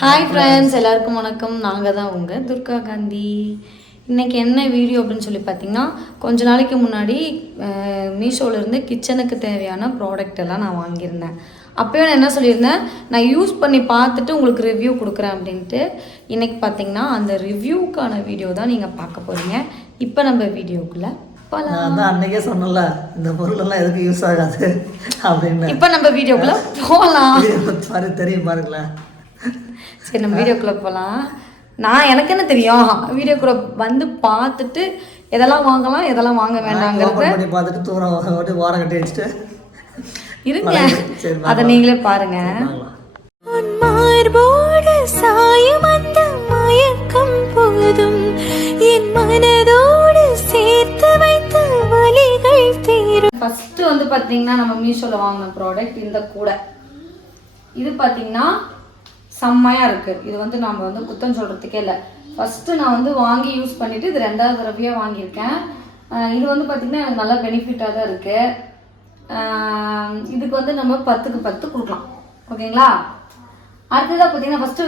Hi friends எல்லாருக்கும் வணக்கம். நாங்கள் தான் உங்கள் துர்கா காந்தி. இன்னைக்கு என்ன வீடியோ அப்படின்னு சொல்லி பார்த்தீங்கன்னா கொஞ்ச நாளைக்கு முன்னாடி மீஷோவில் இருந்து கிச்சனுக்கு தேவையான ப்ராடக்ட் எல்லாம் நான் வாங்கியிருந்தேன். அப்போயே நான் என்ன சொல்லியிருந்தேன் நான் யூஸ் பண்ணி பார்த்துட்டு உங்களுக்கு ரிவ்யூ கொடுக்குறேன் அப்படின்ட்டு. இன்னைக்கு பார்த்தீங்கன்னா அந்த ரிவ்யூக்கான வீடியோ தான் நீங்கள் பார்க்க போகிறீங்க இப்போ நம்ம வீடியோக்குள்ளே போகலாம் நான் தான் அன்னைக்கே சொன்னல இந்த பொருள் எல்லாம் எதுக்கு யூஸ் ஆகாது அப்படின்னு. இப்போ நம்ம வீடியோக்குள்ளே போகலாம் சாரி தெரியும் பாருங்களேன். சரி நம்ம வீடியோக்குள்ளே போகலாம் நான் எனக்கு என்ன தெரியும்? வீடியோக்குள்ளே வந்து பார்த்துட்டு எதெல்லாம் வாங்கலாம் எதெல்லாம் வாங்க வேண்டாங்கிறத பார்த்துட்டு தூரம் ஓட்டி ஓரம் கட்டி வச்சுட்டு இருங்க. அதை நீங்களே பாருங்க. மார்போடு சாயும் அந்த மயக்கம் போதும். என் மனதோடு சேர்த்து வைத்த வலிகள் தீரும். ஃபர்ஸ்ட் வந்து பார்த்தீங்கன்னா நம்ம மீஷோவில் வாங்கின ப்ராடக்ட் இந்த கூடை. இது பார்த்தீங்கன்னா செம்மையாக இருக்குது இது வந்து நம்ம வந்து குத்தம் சொல்கிறதுக்கே இல்லை. ஃபஸ்ட்டு நான் வந்து வாங்கி யூஸ் பண்ணிவிட்டு இது ரெண்டாவது தடவையாக வாங்கியிருக்கேன். இது வந்து பார்த்திங்கன்னா எனக்கு நல்ல பெனிஃபிட்டாக தான் இருக்குது இதுக்கு வந்து நம்ம பத்துக்கு பத்து கொடுக்கலாம். ஓகேங்களா? அடுத்ததாக பார்த்தீங்கன்னா ஃபஸ்ட்டு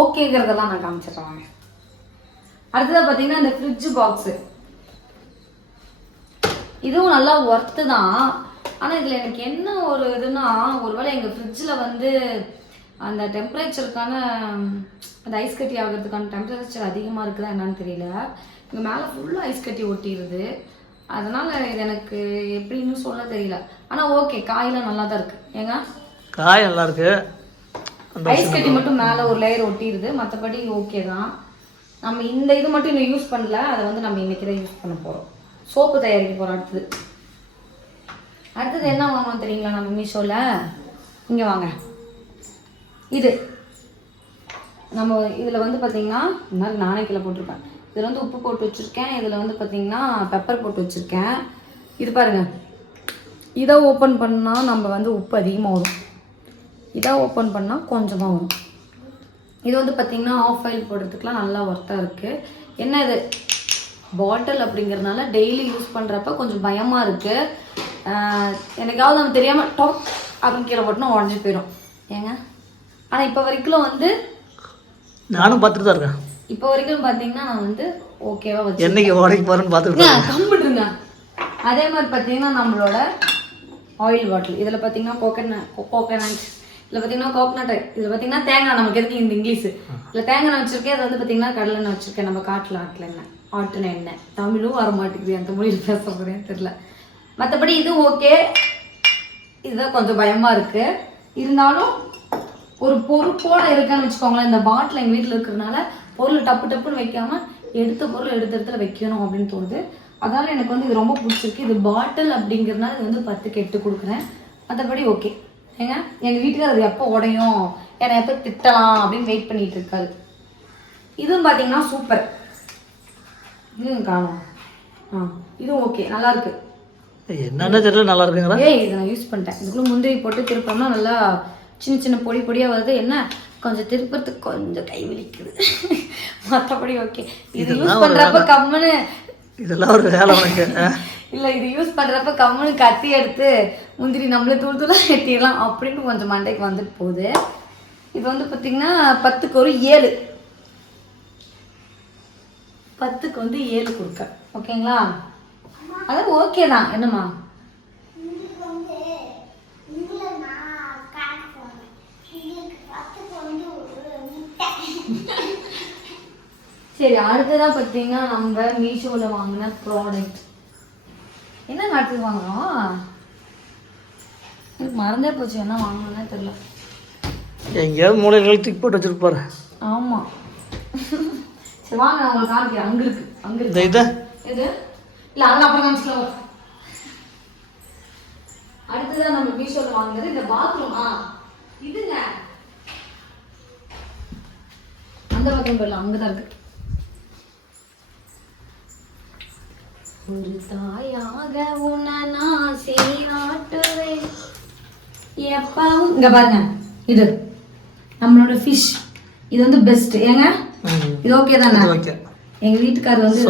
ஓகேங்கிறதெல்லாம் நான் காமிச்சிடுறேன் வாங்க. அடுத்ததாக பார்த்தீங்கன்னா இந்த ஃப்ரிட்ஜ் பாக்ஸு இதுவும் நல்லா ஒர்த்து தான். ஆனால் இதில் எனக்கு என்ன ஒரு இதுனா ஒருவேளை எங்கள் ஃப்ரிட்ஜில் வந்து அந்த டெம்பரேச்சருக்கான அந்த ஐஸ் கட்டி ஆகிறதுக்கான டெம்பரேச்சர் அதிகமாக இருக்குதா என்னன்னு தெரியல. இங்கே மேலே ஃபுல்லாக ஐஸ் கட்டி ஒட்டிடுது அதனால் இது எனக்கு எப்படின்னு சொல்ல தெரியல. ஆனால் ஓகே காயெல்லாம் நல்லா தான் இருக்குது ஏங்க? காய் நல்லா இருக்கு. ஐஸ் கட்டி மட்டும் மேலே ஒரு லேயர் ஒட்டிடுது மற்றபடி ஓகே தான். நம்ம இந்த இது மட்டும் இன்னும் யூஸ் பண்ணல. அதை வந்து நம்ம இன்னைக்கு தான் யூஸ் பண்ண போகிறோம் சோப்பு தயாரிக்க போகிறோம் அடுத்தது. அடுத்தது என்ன வாங்கணும் தெரியுங்களா நம்ம மீஷோவில் இங்கே வாங்க. இது. நம்ம இதில் வந்து பார்த்தீங்கன்னா இந்த மாதிரி நானே கீழே போட்டிருப்பேன். இதில் வந்து உப்பு போட்டு வச்சுருக்கேன். இதில் வந்து பார்த்தீங்கன்னா பெப்பர் போட்டு வச்சுருக்கேன். இது பாருங்கள் இதை ஓப்பன் பண்ணால் நம்ம வந்து உப்பு அதிகமாக வரும். இதை ஓப்பன் பண்ணால் கொஞ்சமாக வரும். இது வந்து பார்த்திங்கன்னா ஆஃப் ஆயில் போடுறதுக்குலாம் நல்லா ஒர்த்தாக இருக்குது என்ன இது? பாட்டில் அப்படிங்கிறதுனால டெய்லி யூஸ் பண்ணுறப்ப கொஞ்சம் பயமாக இருக்குது எனக்காவது நம்ம தெரியாமல் டாப் அப்படின்னு கீழே போட்டுனா உடஞ்சி போயிடும் ஏங்க? ஆனால் இப்போ வரைக்கும் வந்து நானும் பார்த்துட்டு தான் இருக்கேன். இப்போ வரைக்கும் பார்த்தீங்கன்னா நான் வந்து ஓகேவா வச்சு என்னைக்கு ஓடைக்கு போறேன்னு பார்த்துட்டு கம்பிட்டுருங்க அதே மாதிரி பார்த்தீங்கன்னா நம்மளோட ஆயில் பாட்டில் இதில் பார்த்தீங்கன்னா கோகனட் கோகனட் இதில் பார்த்தீங்கன்னா கோகனட் இதில் பார்த்தீங்கன்னா தேங்காய் நமக்கு எதுக்கு இந்த இங்கிலீஷ்? இதில் தேங்காய் வச்சிருக்கேன். அது வந்து பார்த்தீங்கன்னா கடலை எண்ணெய் வச்சிருக்கேன். நம்ம காட்டில் ஆட்டில் எண்ணெய் ஆட்டுன எண்ணெய் தமிழும் வர மாட்டேங்குது. அந்த மொழியில் பேச போகிறேன் தெரில மற்றபடி இது ஓகே இதுதான் கொஞ்சம் பயமாக இருக்குது இருந்தாலும் ஒரு பொறுப்போட இருக்கேன்னு வச்சுக்கோங்களேன். இந்த பாட்டில் எங்கள் வீட்டில் இருக்கிறதுனால பொருள் டப்பு டப்புன்னு வைக்காம எடுத்த பொருள் எடுத்த இடத்துல வைக்கணும் அப்படின்னு தோணுது. அதனால எனக்கு வந்து இது ரொம்ப பிடிச்சிருக்கு. இது பாட்டில் அப்படிங்கிறதுனால இது வந்து பத்துக்கு எட்டு கொடுக்குறேன். மற்றபடி ஓகே ஏங்க எங்கள் வீட்டுக்கு அது எப்போ உடையும்? என்னை எப்போ திட்டலாம் அப்படின்னு வெயிட் பண்ணிட்டு இருக்காரு. இதுவும் பார்த்தீங்கன்னா சூப்பர் இதுவும் காணும். ஆ இதுவும் ஓகே நல்லா இருக்கு. என்னன்னு தெரியல நல்லா இருக்குங்கிற ஏய் இதை நான் யூஸ் பண்ணிட்டேன். இதுக்குள்ள முந்திரி போட்டு திருப்போம்னா நல்லா சின்ன சின்ன பொடி பொடியாக வருது. என்ன? கொஞ்சம் திருப்பறதுக்கு கொஞ்சம் கை வலிக்குது. மற்றபடி ஓகே இது யூஸ் பண்ணுறப்ப கம்முன்னு இதெல்லாம் ஒரு வேலை? இல்லை இது யூஸ் பண்ணுறப்ப கம்முன்னு கத்தி எடுத்து முந்திரி நம்மளே தூள் தூளாக வெட்டிடலாம் அப்படின்னு கொஞ்சம் மண்டைக்கு வந்துட்டு போகுது. இது வந்து பார்த்திங்கன்னா பத்துக்கு ஒரு ஏழு. பத்துக்கு வந்து ஏழு கொடுக்க. ஓகேங்களா அது ஓகே தான். என்னம்மா? சரி அடுத்ததான் பார்த்தீங்கன்னா நம்ம மீஷோவில் வாங்கின ப்ராடக்ட் என்ன அடுத்தது வாங்குறோம்? எனக்கு மறந்தே போச்சு என்ன வாங்கணும்னே தெரியல. எங்கேயாவது மூலைகள் தூக்கி போட்டு வச்சிருப்பாரு ஆமாம் சரி வாங்க நான் உங்களுக்கு காமிக்கிறேன். அங்கே இருக்கு அங்கே இருக்கு. இதை? எது? இல்லை அங்கே அப்புறம் காமிச்சிக்கலாம் அடுத்ததான் நம்ம மீஷோவில் வாங்குறது இந்த பாத்ரூம் ஆ இதுங்க. அந்த பக்கம் போயிடலாம் அங்கே தான் இருக்கு. ஒரு தாயாக நான் சீராட்டுவேன். எப்பவும் இங்க பாருங்க இது நம்மளோட ஃபிஷ் இது வந்து பெஸ்ட் ஏங்க. இது ஓகே தானே? எங்க வீட்டுக்காரர் வந்து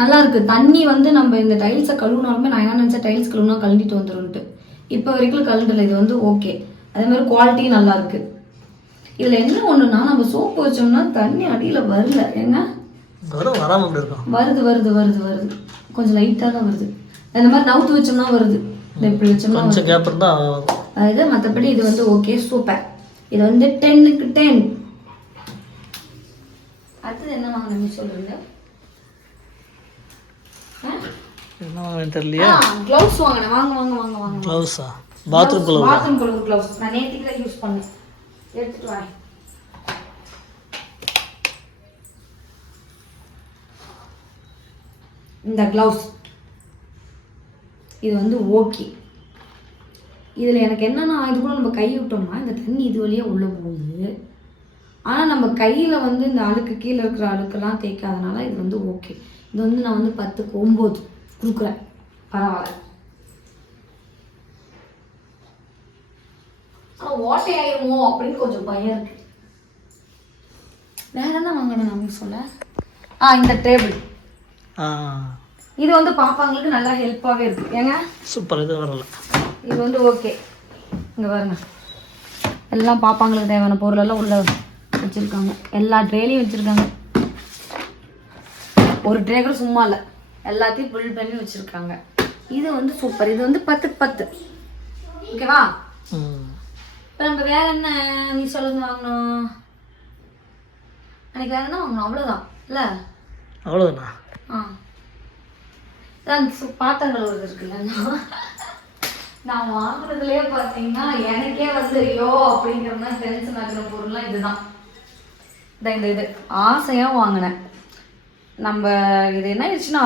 நல்லா இருக்கு. தண்ணி வந்து நம்ம இந்த டைல்ஸை கழுவினாலுமே நான் என்ன நினச்சேன் டைல்ஸ் கழுவுனா கழுவிட்டு வந்துருன்ட்டு இப்போ வரைக்கும் கழுண்டல இது வந்து ஓகே அதே மாதிரி குவாலிட்டியும் நல்லா இருக்கு. இதில் என்ன ஒன்றுனா நம்ம சோப்பு வச்சோம்னா தண்ணி அடியில் வரல. இருக்கும். வருது வருது வருது வருது. கொஞ்சம் லைட்டாக தான் வருது. இந்த மாதிரி நவுத்து வச்சோம்னா வருது. இப்படி வச்சோம்னா வருது. கொஞ்சம் கேப் இருந்தால் அது மற்றபடி இது வந்து ஓகே சூப்பர் இது வந்து டென்னுக்கு டென் அடுத்தது என்ன வாங்கினீங்க சொல்லுங்க. என்ன வாங்கினேன்னு தெரியலையே. க்ளவுஸ் வாங்கினேன். வாங்க வாங்க வாங்க வாங்க. க்ளவுஸா பாத்ரூம் குள்ள பாத்ரூம் க்ளவுஸ் நான் நேற்றுக்கு யூஸ் பண்ணேன். எடுத்துட்டு வரேன் இந்த க்ளவுஸ். இது வந்து ஓகே. இதில் எனக்கு என்னன்னா இதுக்குள்ள நம்ம கை விட்டோம்னா இந்த தண்ணி இது வழியாக உள்ளே போகுது. ஆனால் நம்ம கையில் வந்து இந்த அழுக்கு கீழே இருக்கிற அழுக்கெல்லாம் தேய்க்காதனால இது வந்து ஓகே. இது வந்து நான் வந்து பத்துக்கு ஒம்பது கொடுக்குறேன். பரவாயில்ல. ஆனால் ஓட்டை ஆயிருமோ அப்படின்னு கொஞ்சம் பயம் இருக்கு. வேற என்ன வாங்கணும் நம்ம சொல்ல? ஆ இந்த டேபிள் இது வந்து பாப்பாங்களுக்கு நல்லா ஹெல்ப்பாகவே இருக்கு. ஏங்க? சூப்பர் இது வரல. இது வந்து ஓகே இங்கே பாருங்க. எல்லாம் பாப்பாங்களுக்கு தேவையான பொருள் எல்லாம் உள்ள வச்சுருக்காங்க. எல்லா ட்ரேலையும் வச்சுருக்காங்க. ஒரு ட்ரே கூட சும்மா இல்லை. எல்லாத்தையும் ஃபில் பண்ணி வச்சுருக்காங்க. இது வந்து சூப்பர் இது வந்து பத்துக்கு பத்து. ஓகேவா ம். இப்போ நம்ம வேற என்ன நீ சொல்லுங்க வாங்கணும்? அன்னைக்கு வேற என்ன வாங்கணும்? அவ்வளோதான் இல்லை? அவ்வளோதானா ஆ. பாத்திரங்கள் ஒரு இருக்குல்ல நான் நான் வாங்குறதுலயே பார்த்தீங்கன்னா எனக்கே வந்து ஐயோ அப்படிங்கிற மாதிரி டென்ஷன் ஆகிற பொருள்லாம் இதுதான். இந்த இந்த இது. ஆசையாக வாங்கினேன். நம்ம இது என்ன ஆயிடுச்சுன்னா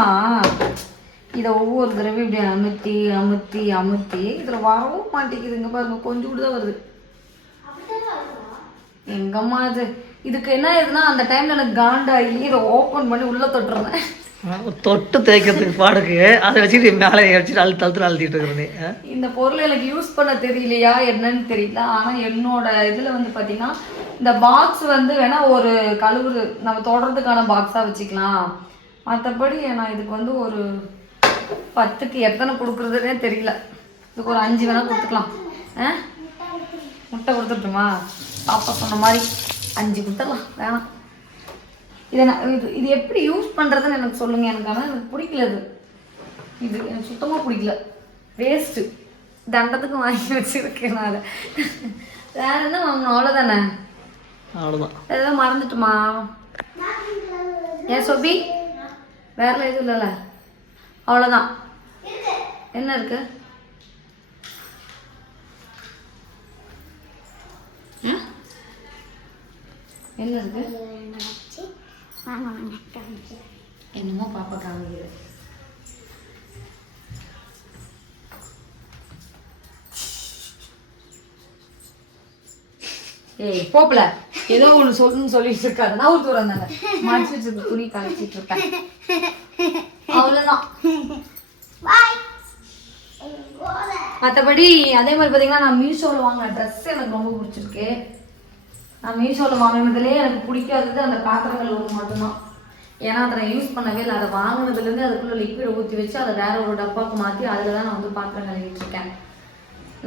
இதை ஒவ்வொரு தடவையும் இப்படி அமுத்தி அமுத்தி அமுத்தி இதில் வரவும் மாட்டேங்குதுங்க பாருங்க. கொஞ்சம் கூட தான் வருது. எங்கம்மா இது இதுக்கு என்ன ஆகுதுன்னா அந்த டைம்ல எனக்கு காண்டாகி இதை ஓப்பன் பண்ணி உள்ள தொட்டுருந்தேன் தொட்டு தேய்க்கிறதுக்கு பாடுக்கு. அதை வச்சுட்டு மேலே வச்சுட்டு அழுத்து அழுத்து அழுத்திட்டு இருக்கிற நீ ஆ? இந்த பொருள் எனக்கு யூஸ் பண்ண தெரியலையா என்னன்னு தெரியல. ஆனா என்னோட இதுல வந்து பாத்தீங்கன்னா இந்த பாக்ஸ் வந்து வேணா ஒரு கழுவுறு நம்ம தொடறதுக்கான பாக்ஸா வச்சுக்கலாம். மற்றபடி நான் இதுக்கு வந்து ஒரு பத்துக்கு எத்தனை கொடுக்குறதுனே தெரியல. இதுக்கு ஒரு அஞ்சு வேணா கொடுத்துக்கலாம். ஆ? முட்டை கொடுத்துட்டுமா பாப்பா சொன்ன மாதிரி அஞ்சு கொடுத்துடலாம். வேணாம். இதை நான் இது இது எப்படி யூஸ் பண்ணுறதுன்னு எனக்கு சொல்லுங்கள் எனக்கு ஆனால் எனக்கு பிடிக்கல இது இது எனக்கு சுத்தமாக பிடிக்கல. வேஸ்ட்டு தண்டத்துக்கு வாங்கி வச்சிருக்கேன் நான். வேற என்ன வாங்கணும்? அவ்வளோதானே அவ்வளோதான் எதாவது மறந்துட்டுமா? ஏன் சோபி? வேற எதுவும் இல்லைல்ல? அவ்வளோதான் என்ன இருக்கு? ஆ? என்ன இருக்கு என்னமோ பாப்பா காமிக்குது. ஏய் போப்பல. ஏதோ ஒன்று சொல்லணும்னு சொல்லிட்டு இருக்காது. நான் ஒரு தூரம் தானே. மடிச்சு வச்சிருக்க துணி கழிச்சிட்டு இருக்கேன். அவ்வளோதான் மற்றபடி அதே மாதிரி பார்த்தீங்கன்னா நான் மீஷோவில் வாங்கின ட்ரெஸ் எனக்கு ரொம்ப பிடிச்சிருக்கு. நான் மீஷோவில் வாங்கினதுலேயே எனக்கு பிடிக்காதது அந்த பாத்திரங்கள் ஒரு மட்டும்தான். ஏன்னா அதை நான் யூஸ் பண்ணவே இல்லை. அதை வாங்கினதுலேருந்து அதுக்குள்ளே லிக்விட் ஊற்றி வச்சு அதை வேற ஒரு டப்பாவுக்கு மாற்றி அதில் தான் நான் வந்து பாத்திரம் கழுவிட்டு இருக்கேன்.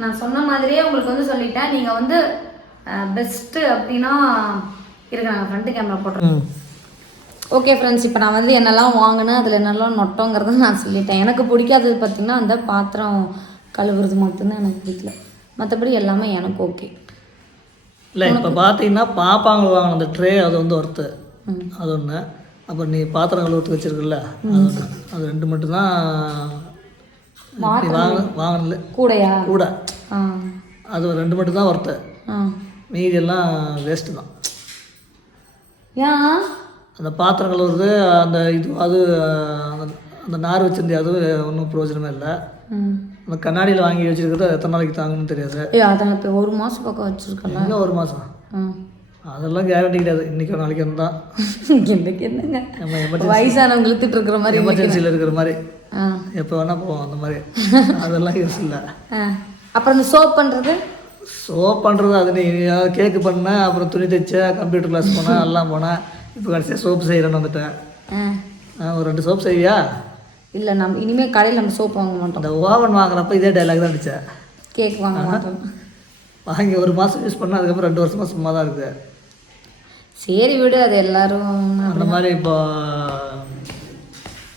நான் சொன்ன மாதிரியே உங்களுக்கு வந்து சொல்லிட்டேன். நீங்கள் வந்து பெஸ்ட்டு அப்படின்னா இருங்க நாங்கள் ஃப்ரண்ட் கேமரா போட்டுறோம். ம். ஓகே ஃப்ரெண்ட்ஸ் இப்போ நான் வந்து என்னெல்லாம் வாங்கினேன் அதில் என்னெல்லாம் நொட்டோங்கிறத நான் சொல்லிட்டேன். எனக்கு பிடிக்காதது பார்த்திங்கன்னா அந்த பாத்திரம் கழுவுறது மட்டும்தான் எனக்கு பிடிக்கல. மற்றபடி எல்லாமே எனக்கு ஓகே இல்லை இப்போ பார்த்தீங்கன்னா பாப்பாங்க வாங்கின அந்த ட்ரே அது வந்து ஒருத்து அது ஒன்று அப்புறம் நீ பாத்திரம் கழுவுறதுக்கு வச்சிருக்கல அது ஒன்று அது ரெண்டு மட்டும்தான் நீ வாங்க வாங்கினல கூடையா? கூட. அது ரெண்டு மட்டும் தான் ஒருத்து மீதி எல்லாம் வேஸ்ட்டு தான். அந்த பாத்திரம் கழுவுறது அந்த இது அது அந்த நார் வச்சிருந்தே அது ஒன்றும் பிரயோஜனமே இல்லை. ம் அந்த கண்ணாடியில் வாங்கி வச்சிருக்கிறது அது எத்தனை நாளைக்கு தாங்கன்னு தெரியாது ஏ அதை இப்போ ஒரு மாதம் பக்கம் வச்சுருக்கல இன்னும் ஒரு மாதம் அதெல்லாம் கேரண்டி கிடையாது. இன்றைக்கி நாளைக்கு தான் எனக்கு என்னங்க? நம்ம எமர்ஜென்சி வயசானவங்க இழுத்துட்டு இருக்கிற மாதிரி எமர்ஜென்சியில் இருக்கிற மாதிரி. எப்போ வேணால் போவோம் அந்த மாதிரி. அதெல்லாம் யூஸ் இல்லை. அப்புறம் இந்த சோப் பண்ணுறது சோப் பண்ணுறது அது நீ கேக்கு பண்ணேன் அப்புறம் துணி தைச்ச கம்ப்யூட்டர் கிளாஸ் போனேன் எல்லாம் போனேன் இப்போ கடைசியாக சோப்பு செய்கிறேன்னு வந்துட்டேன். ஒரு ரெண்டு சோப் செய்வியா? இல்லை நம்ம இனிமேல் கடையில் நம்ம சோப் வாங்க மாட்டோம். அந்த ஓவன் வாங்குறப்ப இதே டைலாக் தான் அடித்தேன் கேக் வாங்க மாட்டோம். வாங்கி ஒரு மாதம் யூஸ் பண்ணால் அதுக்கப்புறம் ரெண்டு வருஷமாக சும்மா தான் இருக்குது சரி விடு அது எல்லாரும் அந்த மாதிரி இப்போ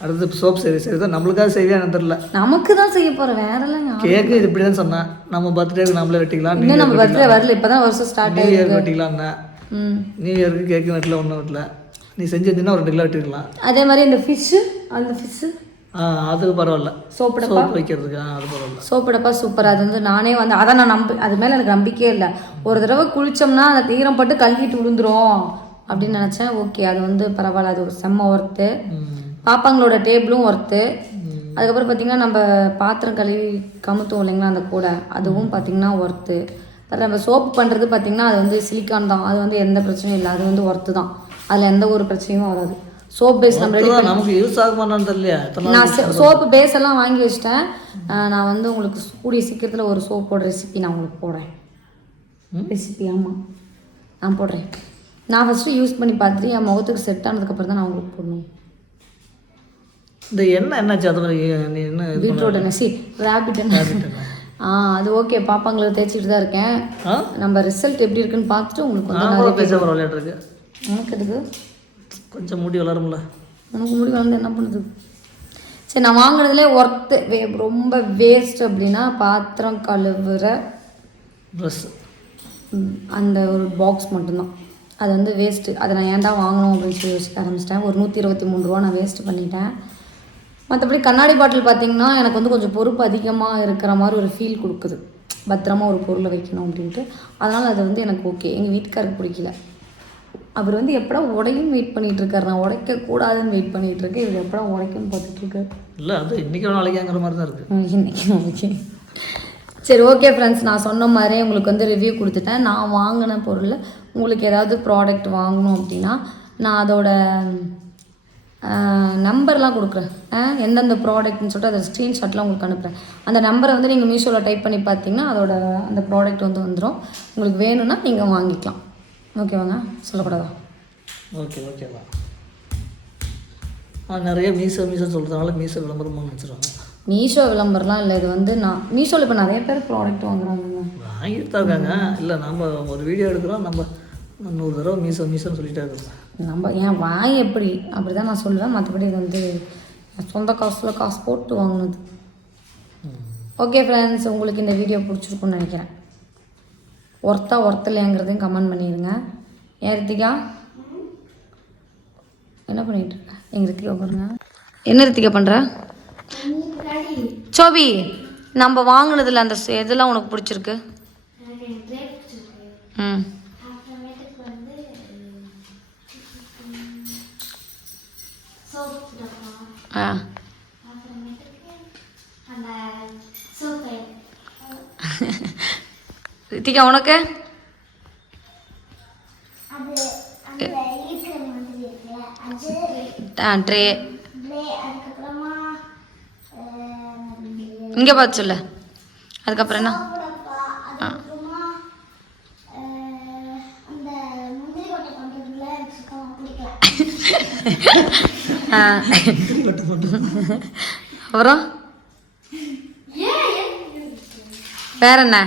அடுத்து சோப் சரி சரி தான் நம்மளுக்காக செய்வியான்னு தெரில நமக்கு தான் செய்ய போகிறோம் வேற இல்லைங்க கேக்கு இது இப்படி தான் சொன்னேன். நம்ம பர்த்டேக்கு நம்மளே வெட்டிக்கலாம் இன்னும் நம்ம பர்த்டே வரல இப்போ தான் வருஷம் ஸ்டார்ட் நியூ இயர் வெட்டிக்கலாம்னு. ம். நியூ இயருக்கு கேக்கு வெட்டல ஒன்றும் வெட்டல. நீ செஞ்சு ஒரு ரெண்டு கிலோ வெட்டிக்கலாம் அதே மாதிரி இந்த ஃபிஷ்ஷு அந்த ஃபிஷ்ஷு அது பரவாயில்ல. சோப்பு சோப் வைக்கிறதுக்கு அது பரவாயில்ல. சோப்பு டப்பா சூப்பர் அது வந்து நானே வந்து அதான் நான் நம்பி அது மேலே எனக்கு நம்பிக்கையே இல்லை. ஒரு தடவை குளிச்சோம்னா அந்த தீரம் பட்டு கழுவிட்டு விழுந்துரும் அப்படின்னு நினச்சேன். ஓகே அது வந்து பரவாயில்ல. அது ஒரு செம்ம ஒர்த்து. பாப்பாங்களோட டேபிளும் ஒர்த்து அதுக்கப்புறம் பார்த்தீங்கன்னா நம்ம பாத்திரம் கழுவி கமுத்துவோம் இல்லைங்களா அந்த கூடை. அதுவும் பார்த்தீங்கன்னா ஒர்த்து அப்புறம் நம்ம சோப்பு பண்ணுறது பார்த்தீங்கன்னா அது வந்து சிலிக்கான் தான். அது வந்து எந்த பிரச்சனையும் இல்லை. அது வந்து ஒர்த்து தான். அதில் எந்த ஒரு பிரச்சனையும் வராது. சோப் பேஸ் நம்ம ரெடி நமக்கு யூஸ் ஆகுமான்னு எத்தனை நான் சோப்பு பேஸ் எல்லாம் வாங்கி வச்சிட்டேன். நான் வந்து உங்களுக்கு கூடிய சீக்கிரத்தில் ஒரு சோப்போட ரெசிபி நான் உங்களுக்கு போடுறேன். ரெசிபி ஆமாம் நான் போடுறேன். நான் ஃபஸ்ட்டு யூஸ் பண்ணி பார்த்துட்டு என் முகத்துக்கு செட் ஆனதுக்கப்புறம் தான் நான் உங்களுக்கு போடணும். இந்த எண்ணெய் என்னாச்சு? அது என்ன பீட்ரூட் என்ன சி ரேபிட் என்ன ஆ அது ஓகே பாப்பாங்களை தேய்ச்சிட்டு தான் இருக்கேன். நம்ம ரிசல்ட் எப்படி இருக்குன்னு பார்த்துட்டு உங்களுக்கு வந்து பேச போகிற விளையாட்டுருக்கு உனக்கு எதுக்கு? கொஞ்சம் முடி வளரும்ல. உனக்கு முடி வளர்ந்து என்ன பண்ணுது? சரி நான் வாங்குனதுலே ஒர்த்து வே ரொம்ப வேஸ்ட் அப்படின்னா பாத்திரம் கழுவுற ட்ரெஸ் அந்த ஒரு பாக்ஸ் மட்டும்தான். அது வந்து வேஸ்ட்டு அதை நான் ஏன்டா வாங்கணும் அப்படின்னு சொல்லி யோசிக்க ஆரம்பிச்சிட்டேன். ஒரு நூற்றி இருபத்தி மூணு ரூபா நான் வேஸ்ட் பண்ணிட்டேன். மற்றபடி கண்ணாடி பாட்டில் பார்த்தீங்கன்னா எனக்கு வந்து கொஞ்சம் பொறுப்பு அதிகமாக இருக்கிற மாதிரி ஒரு ஃபீல் கொடுக்குது. பத்திரமா ஒரு பொருளை வைக்கணும் அப்படின்ட்டு. அதனால் அது வந்து எனக்கு ஓகே எங்கள் வீட்டுக்காருக்கு பிடிக்கல. அவர் வந்து எப்படா உடையும் வெயிட் பண்ணிட்டு இருக்காரு. நான் உடைக்க கூடாதுன்னு வெயிட் பண்ணிட்டு இருக்கேன். இவர் எப்படா உடைக்கும்னு பார்த்துட்டு இருக்காரு. இல்லை அது இன்றைக்கி ஒரு நாளைக்குங்கிற மாதிரி தான் இருக்குது ம், இன்னைக்கு நாளைக்கு. சரி ஓகே ஃப்ரெண்ட்ஸ் நான் சொன்ன மாதிரியே உங்களுக்கு வந்து ரிவ்யூ கொடுத்துட்டேன். நான் வாங்கின பொருள் உங்களுக்கு ஏதாவது ப்ராடக்ட் வாங்கணும் அப்படின்னா நான் அதோட நம்பர்லாம் கொடுக்குறேன். எந்தெந்த ப்ராடக்ட்னு சொல்லிட்டு அதை ஸ்க்ரீன்ஷாட்லாம் உங்களுக்கு அனுப்புகிறேன் அந்த நம்பரை வந்து நீங்கள் மீஷோவில் டைப் பண்ணி பார்த்தீங்கன்னா அதோட அந்த ப்ராடக்ட் வந்து வந்துடும் உங்களுக்கு வேணும்னா நீங்கள் வாங்கிக்கலாம். ஓகேவாங்க சொல்லக்கூடாதா? ஓகே ஓகேவா. நிறைய மீசோ மீசோ சொல்கிறதுனால மீசோ விளம்பரமாக வச்சுருவாங்க மீஷோ விளம்பரம்லாம் இல்லை இது வந்து நான் மீஷோவில் இப்போ நிறைய பேர் ப்ராடக்ட் வாங்குறாங்க வாங்கிட்டு தான் இருக்காங்க இல்லை நம்ம ஒரு வீடியோ எடுக்கிறோம் நம்ம நூறு தடவை மீசோ மீசோன்னு சொல்லிட்டே இருக்கோம். நம்ம என் வாய் எப்படி? அப்படி தான் நான் சொல்லுவேன். மற்றபடி இது வந்து சொந்த காசில் காசு போட்டு வாங்கினது. ஓகே ஃப்ரெண்ட்ஸ் உங்களுக்கு இந்த வீடியோ பிடிச்சிருக்குன்னு நினைக்கிறேன். ஒர்த்தா ஒர்த்தலையாங்கிறதையும் கமெண்ட் பண்ணிடுங்க ஏன் ரித்திகா? என்ன பண்ணிட்டு இருக்க? எங்கள் ரித்திகா பாருங்க என்ன ரித்திகா பண்ணுற சோபி நம்ம வாங்கினதில் அந்த இதெல்லாம் எதெல்லாம் உனக்கு பிடிச்சிருக்கு? ம். ஆ. ரித்திகா உனக்கு? ட்ரே. இங்கே பார்த்து சொல்லு. அதுக்கப்புறம் என்ன. அப்புறம்? வேற என்ன?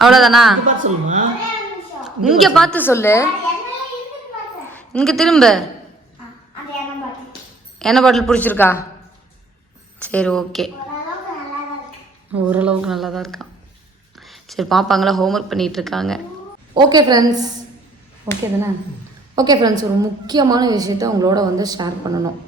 அவ்வளோதானா இங்க பார்த்து சொல்லு. இங்க திரும்ப. என்ன பாட்டில் பிடிச்சிருக்கா? சரி ஓகே. ஓரளவுக்கு நல்லா தான் இருக்கான் சரி பாப்பாங்களா ஹோம்ஒர்க் பண்ணிட்டு இருக்காங்க ஓகே ஃப்ரெண்ட்ஸ் ஓகே தானே? ஓகே ஃப்ரெண்ட்ஸ் ஒரு முக்கியமான விஷயத்த உங்களோட வந்து ஷேர் பண்ணணும்.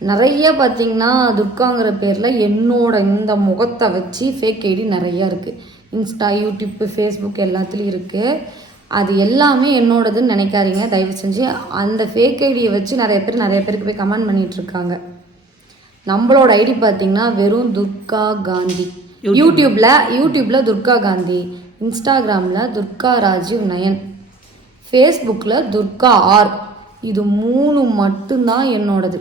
நிறைய பார்த்தீங்கன்னா துர்காங்கிற பேரில் என்னோட இந்த முகத்தை வச்சு ஃபேக் ஐடி நிறையா இருக்குது இன்ஸ்டா யூடியூப்பு ஃபேஸ்புக் எல்லாத்துலேயும் இருக்குது அது எல்லாமே என்னோடதுன்னு நினைக்காதீங்க. தயவு செஞ்சு அந்த ஃபேக் ஐடியை வச்சு நிறைய பேர் நிறைய பேருக்கு போய் கமெண்ட் பண்ணிட்டு இருக்காங்க நம்மளோட ஐடி பார்த்தீங்கன்னா வெறும் துர்கா காந்தி. யூடியூப்ல யூடியூப்ல துர்கா காந்தி இன்ஸ்டாகிராமில் துர்கா ராஜீவ் நயன் ஃபேஸ்புக்கில் துர்கா ஆர். இது மூணு மட்டும்தான் என்னோடது?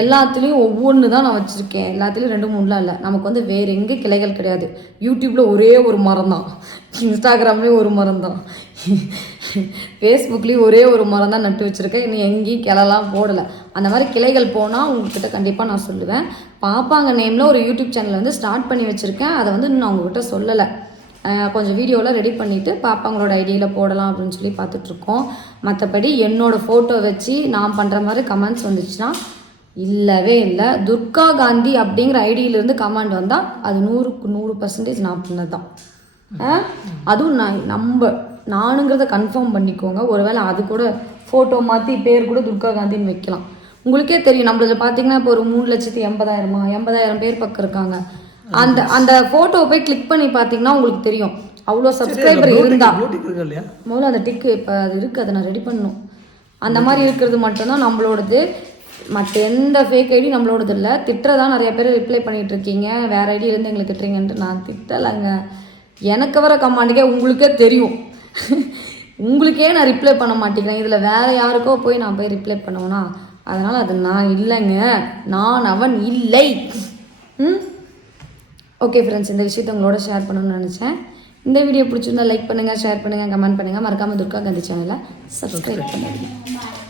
எல்லாத்துலேயும் ஒவ்வொன்று தான் நான் வச்சுருக்கேன். எல்லாத்துலேயும் ரெண்டு மூணுலாம் இல்லை. நமக்கு வந்து வேறு எங்கே கிளைகள் கிடையாது. யூடியூப்பில் ஒரே ஒரு மரம் தான் இன்ஸ்டாகிராம்லேயும் ஒரு மரம் தான் ஃபேஸ்புக்லேயும் ஒரே ஒரு மரம் தான் நட்டு வச்சுருக்கேன். இன்னும் எங்கேயும் கிளைலாம் போடலை. அந்த மாதிரி கிளைகள் போனால் உங்ககிட்ட கண்டிப்பாக நான் சொல்லுவேன். பாப்பாங்க நேமில் ஒரு யூடியூப் சேனல் வந்து ஸ்டார்ட் பண்ணி வச்சுருக்கேன். அதை வந்து இன்னும் நான் உங்ககிட்ட சொல்லலை. கொஞ்சம் வீடியோலாம் ரெடி பண்ணிவிட்டு பாப்பாங்களோட ஐடியில் போடலாம் அப்படின்னு சொல்லி பார்த்துட்ருக்கோம். மற்றபடி என்னோடய ஃபோட்டோ வச்சு நான் பண்ணுற மாதிரி கமெண்ட்ஸ் வந்துச்சுன்னா இல்லவே இல்லை. துர்கா காந்தி அப்படிங்கிற ஐடியிலேருந்து கமெண்ட் வந்தால் அது நூறுக்கு நூறு பர்சன்டேஜ் நான் பண்ணது தான் அதுவும் நான் நம்ம நானுங்கிறத கன்ஃபார்ம் பண்ணிக்கோங்க. ஒருவேளை அது கூட ஃபோட்டோ மாற்றி பேர் கூட துர்கா காந்தின்னு வைக்கலாம். உங்களுக்கே தெரியும் நம்மளது பார்த்தீங்கன்னா இப்போ ஒரு மூணு லட்சத்தி எண்பதாயிரமா? எண்பதாயிரம் பேர் பக்கம் இருக்காங்க. அந்த அந்த ஃபோட்டோவை போய் கிளிக் பண்ணி பார்த்தீங்கன்னா உங்களுக்கு தெரியும். அவ்வளோ சப்ஸ்கிரைபர் இருந்தா. முதல்ல அந்த டிக்கு இப்போ அது இருக்குது அதை நான் ரெடி பண்ணணும். அந்த மாதிரி இருக்கிறது மட்டும்தான் நம்மளோடது. மற்ற எந்த ஃபேக் ஐடி நம்மளோடது இல்லை. திட்டுறதா நிறைய பேர் ரிப்ளை பண்ணிட்டு இருக்கீங்க. வேற ஐடியிலேருந்து எங்களுக்கு திட்டுறீங்கன்ட்டு நான் திட்டலைங்க. எனக்கு வர கமாண்டுக்கே உங்களுக்கே தெரியும். உங்களுக்கே நான் ரிப்ளை பண்ண மாட்டேங்கிறேன். இதில் வேற யாருக்கோ போய் நான் போய் ரிப்ளை பண்ணுவேனா? அதனால் அது நான் இல்லைங்க. நான் அவன் இல்லை. ம்? ஓகே ஃப்ரெண்ட்ஸ் இந்த விஷயத்தை உங்களோட ஷேர் பண்ணணும்னு நினச்சேன். இந்த வீடியோ பிடிச்சிருந்தா லைக் பண்ணுங்கள் ஷேர் பண்ணுங்கள் கமெண்ட் பண்ணுங்கள் மறக்காமல் துர்கா காந்தி சேனலை சப்ஸ்கிரைப் பண்ணுங்கள்